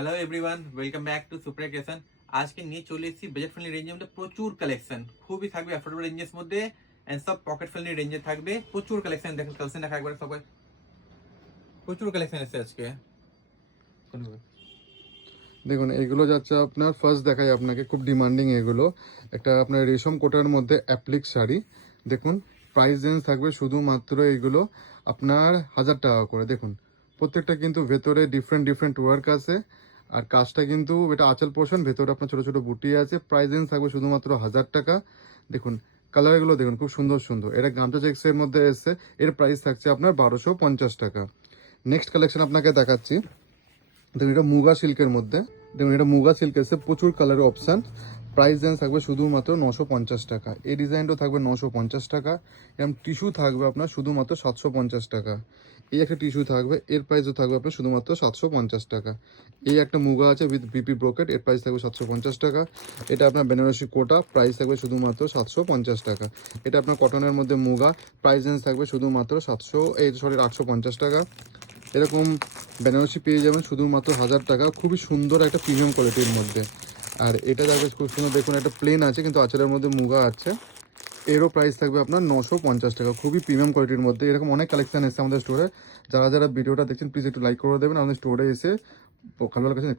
Hello everyone, welcome back to super creation. আজকে নিয়ে চলে এসেছি বাজেট ফ্রেন্ডলি রেঞ্জের মধ্যে প্রচুর কালেকশন, খুবই থাকবে অ্যাফোর্ডেবল রেঞ্জের মধ্যে এন্ড সব পকেট ফ্রেন্ডলি রেঞ্জে থাকবে। প্রচুর কালেকশন দেখেন, কালেকশন দেখা একবার সবাই, প্রচুর কালেকশন এসেছে আজকে। দেখুন এগুলো যাচ্ছে আপনার ফার্স্ট দেখাই আপনাকে, খুব ডিমান্ডিং এগুলো। একটা আপনার রেশম কোটার মধ্যে অ্যাপ্লিক শাড়ি। দেখুন প্রাইস রেঞ্জ থাকবে শুধুমাত্র এগুলো আপনার 1000 টাকা করে। দেখুন প্রত্যেকটা কিন্তু ভেতরে ডিফারেন্ট ডিফারেন্ট ওয়ার্ক আছে, আর কাজটা কিন্তু এটা আঁচল পোর্শন, ভেতরে আপনার ছোটো ছোটো বুটি আছে। প্রাইস রেঞ্জ থাকবে শুধুমাত্র 1000 টাকা। দেখুন কালারগুলো দেখুন খুব সুন্দর সুন্দর। এটা গামছা চেক্সের মধ্যে এসছে, এর প্রাইস থাকছে আপনার 1250 টাকা। নেক্সট কালেকশন আপনাকে দেখাচ্ছি। দেখুন এটা মুগা সিল্কের মধ্যে, দেখুন এটা মুগা সিল্ক এসে প্রচুর কালারের অপশান। প্রাইস রেঞ্জ থাকবে শুধুমাত্র 950 টাকা। এই ডিজাইনটাও থাকবে 950 টাকা। এরকম টিস্যু থাকবে আপনার শুধুমাত্র 750 টাকা। এই একটা টিস্যু থাকবে, এর প্রাইসও থাকবে আপনার শুধুমাত্র 750 টাকা। এই একটা মুগা আছে উইথ বিপি ব্রোকেট, এর প্রাইস থাকবে 750 টাকা। এটা আপনার বেনারসি কোটা, প্রাইস থাকবে শুধুমাত্র 750 টাকা। এটা আপনার কটনের মধ্যে মুগা, প্রাইস রেঞ্জ থাকবে শুধুমাত্র 850 টাকা। এরকম বেনারসি পেয়ে যাবেন শুধুমাত্র 1000 টাকা, খুবই সুন্দর একটা প্রিমিয়াম কোয়ালিটির মধ্যে। আর এটা যাবে খুব সুন্দর, দেখুন একটা প্লেন আছে কিন্তু আঁচলের মধ্যে মুগা আছে। এরও প্রাইস থাকবে আপনার 950 টাকা, খুবই প্রিমিয়াম কোয়ালিটির মধ্যে। এরকম অনেক কালেকশন এসেছে আমাদের স্টোরে। যারা যারা ভিডিওটা দেখছেন প্লিজ একটু লাইক করে দেবেন, আমাদের স্টোরে এসে ভালো ভালো কাছে দেখতে